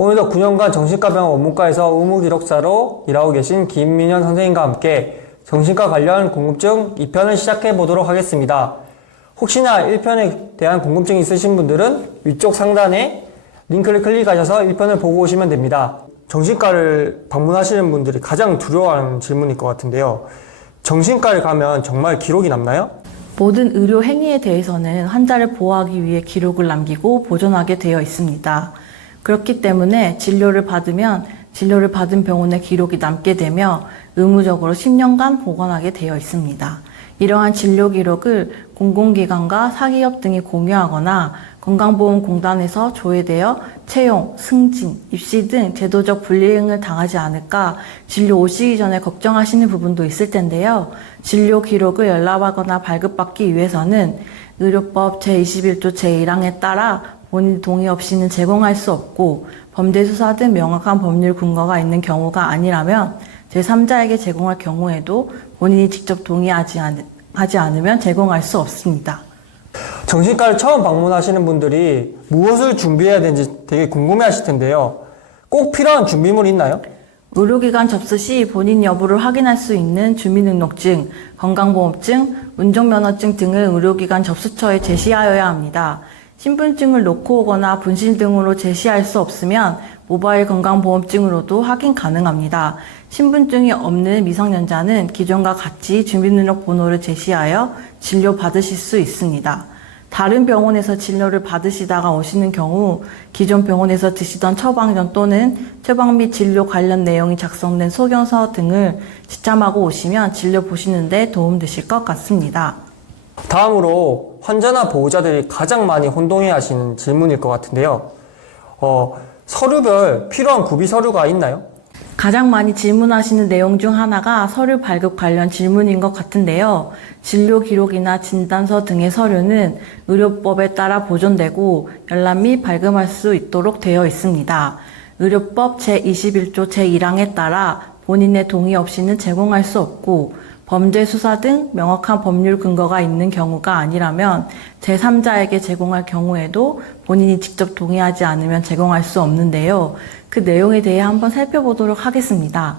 오늘도 9년간 정신과병원 원무과에서 의무기록사로 일하고 계신 김민현 선생님과 함께 정신과 관련 궁금증 2편을 시작해 보도록 하겠습니다. 혹시나 1편에 대한 궁금증이 있으신 분들은 위쪽 상단에 링크를 클릭하셔서 1편을 보고 오시면 됩니다. 정신과를 방문하시는 분들이 가장 두려워하는 질문일 것 같은데요. 정신과를 가면 정말 기록이 남나요? 모든 의료 행위에 대해서는 환자를 보호하기 위해 기록을 남기고 보존하게 되어 있습니다. 그렇기 때문에 진료를 받은 병원의 기록이 남게 되며 의무적으로 10년간 보관하게 되어 있습니다. 이러한 진료 기록을 공공기관과 사기업 등이 공유하거나 건강보험공단에서 조회되어 채용, 승진, 입시 등 제도적 불이행을 당하지 않을까 진료 오시기 전에 걱정하시는 부분도 있을 텐데요. 진료 기록을 열람하거나 발급받기 위해서는 의료법 제21조 제1항에 따라 본인 동의 없이는 제공할 수 없고 범죄수사 등 명확한 법률 근거가 있는 경우가 아니라면 제3자에게 제공할 경우에도 본인이 직접 동의하지 않으면 제공할 수 없습니다. 정신과를 처음 방문하시는 분들이 무엇을 준비해야 되는지 되게 궁금해 하실 텐데요. 꼭 필요한 준비물이 있나요? 의료기관 접수 시 본인 여부를 확인할 수 있는 주민등록증, 건강보험증, 운전면허증 등을 의료기관 접수처에 제시하여야 합니다. 신분증을 놓고 오거나 분실 등으로 제시할 수 없으면 모바일 건강보험증으로도 확인 가능합니다. 신분증이 없는 미성년자는 기존과 같이 주민등록번호를 제시하여 진료 받으실 수 있습니다. 다른 병원에서 진료를 받으시다가 오시는 경우 기존 병원에서 드시던 처방전 또는 처방 및 진료 관련 내용이 작성된 소견서 등을 지참하고 오시면 진료 보시는 데 도움되실 것 같습니다. 다음으로 환자나 보호자들이 가장 많이 혼동해 하시는 질문일 것 같은데요. 서류별 필요한 구비 서류가 있나요? 가장 많이 질문하시는 내용 중 하나가 서류 발급 관련 질문인 것 같은데요. 진료 기록이나 진단서 등의 서류는 의료법에 따라 보존되고 열람 및 발급할 수 있도록 되어 있습니다. 의료법 제21조 제1항에 따라 본인의 동의 없이는 제공할 수 없고 범죄 수사 등 명확한 법률 근거가 있는 경우가 아니라면 제3자에게 제공할 경우에도 본인이 직접 동의하지 않으면 제공할 수 없는데요. 그 내용에 대해 한번 살펴보도록 하겠습니다.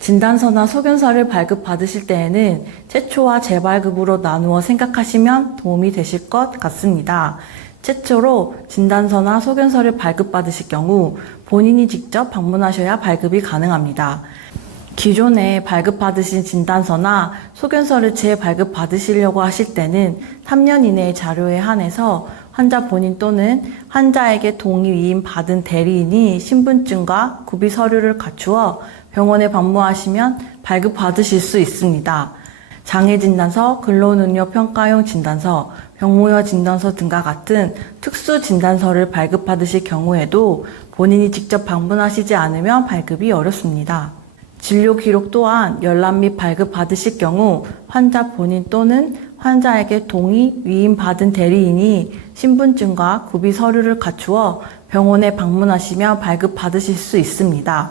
진단서나 소견서를 발급받으실 때에는 최초와 재발급으로 나누어 생각하시면 도움이 되실 것 같습니다. 최초로 진단서나 소견서를 발급받으실 경우 본인이 직접 방문하셔야 발급이 가능합니다. 기존에 발급받으신 진단서나 소견서를 재발급받으시려고 하실 때는 3년 이내의 자료에 한해서 환자 본인 또는 환자에게 동의 위임 받은 대리인이 신분증과 구비 서류를 갖추어 병원에 방문하시면 발급받으실 수 있습니다. 장애진단서, 근로능력평가용 진단서, 병무여 진단서 등과 같은 특수 진단서를 발급받으실 경우에도 본인이 직접 방문하시지 않으면 발급이 어렵습니다. 진료 기록 또한 열람 및 발급 받으실 경우 환자 본인 또는 환자에게 동의, 위임 받은 대리인이 신분증과 구비 서류를 갖추어 병원에 방문하시며 발급 받으실 수 있습니다.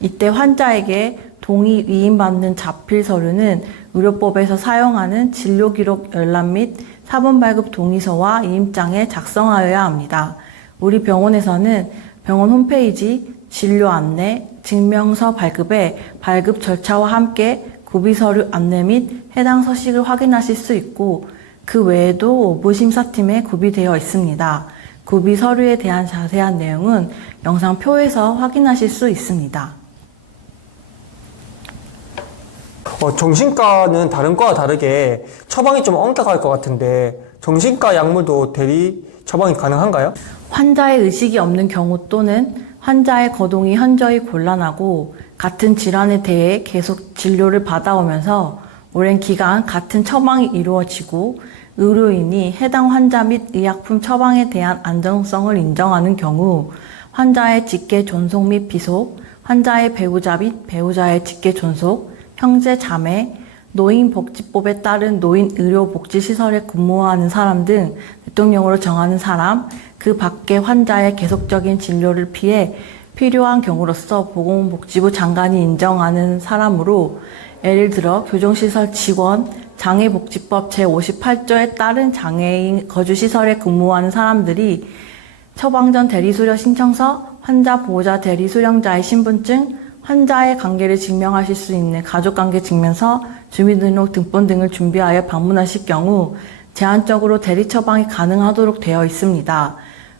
이때 환자에게 동의, 위임 받는 자필 서류는 의료법에서 사용하는 진료 기록 열람 및 사본 발급 동의서와 이임장에 작성하여야 합니다. 우리 병원에서는 병원 홈페이지 진료 안내, 증명서 발급에 발급 절차와 함께 구비 서류 안내 및 해당 서식을 확인하실 수 있고 그 외에도 오부심사팀에 구비되어 있습니다. 구비 서류에 대한 자세한 내용은 영상표에서 확인하실 수 있습니다. 정신과는 다른 과와 다르게 처방이 좀 엄격할 것 같은데 정신과 약물도 대리 처방이 가능한가요? 환자의 의식이 없는 경우 또는 환자의 거동이 현저히 곤란하고 같은 질환에 대해 계속 진료를 받아오면서 오랜 기간 같은 처방이 이루어지고 의료인이 해당 환자 및 의약품 처방에 대한 안정성을 인정하는 경우 환자의 직계 존속 및 비속, 환자의 배우자 및 배우자의 직계 존속, 형제 자매, 노인복지법에 따른 노인의료복지시설에 근무하는 사람 등 대통령으로 정하는 사람, 그 밖의 환자의 계속적인 진료를 피해 필요한 경우로서 보건복지부 장관이 인정하는 사람으로 예를 들어 교정시설 직원, 장애복지법 제58조에 따른 장애인 거주시설에 근무하는 사람들이 처방전 대리수료 신청서, 환자 보호자 대리 수령자의 신분증, 환자의 관계를 증명하실 수 있는 가족관계 증명서, 주민등록 등본 등을 준비하여 방문하실 경우 제한적으로 대리 처방이 가능하도록 되어 있습니다.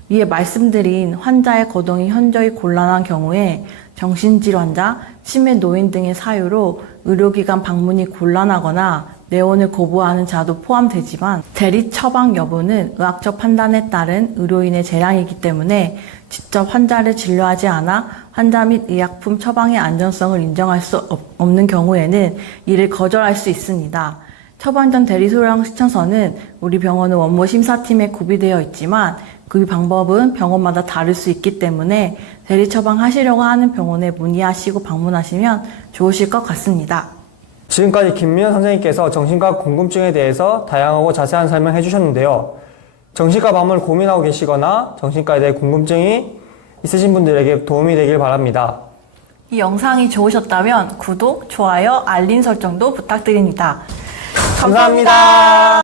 위에 말씀드린 환자의 거동이 현저히 곤란한 경우에 정신질환자, 치매 노인 등의 사유로 의료기관 방문이 곤란하거나 내원을 거부하는 자도 포함되지만 대리 처방 여부는 의학적 판단에 따른 의료인의 재량이기 때문에 직접 환자를 진료하지 않아 환자 및 의약품 처방의 안전성을 인정할 수 없는 경우에는 이를 거절할 수 있습니다. 처방 전 대리 소령 신청서는 우리 병원은 원모 심사팀에 구비되어 있지만 그 방법은 병원마다 다를 수 있기 때문에 대리 처방하시려고 하는 병원에 문의하시고 방문하시면 좋으실 것 같습니다. 지금까지 김민현 선생님께서 정신과 궁금증에 대해서 다양하고 자세한 설명해 주셨는데요. 정신과 방문을 고민하고 계시거나 정신과에 대해 궁금증이 있으신 분들에게 도움이 되길 바랍니다. 이 영상이 좋으셨다면 구독, 좋아요, 알림 설정도 부탁드립니다. 감사합니다.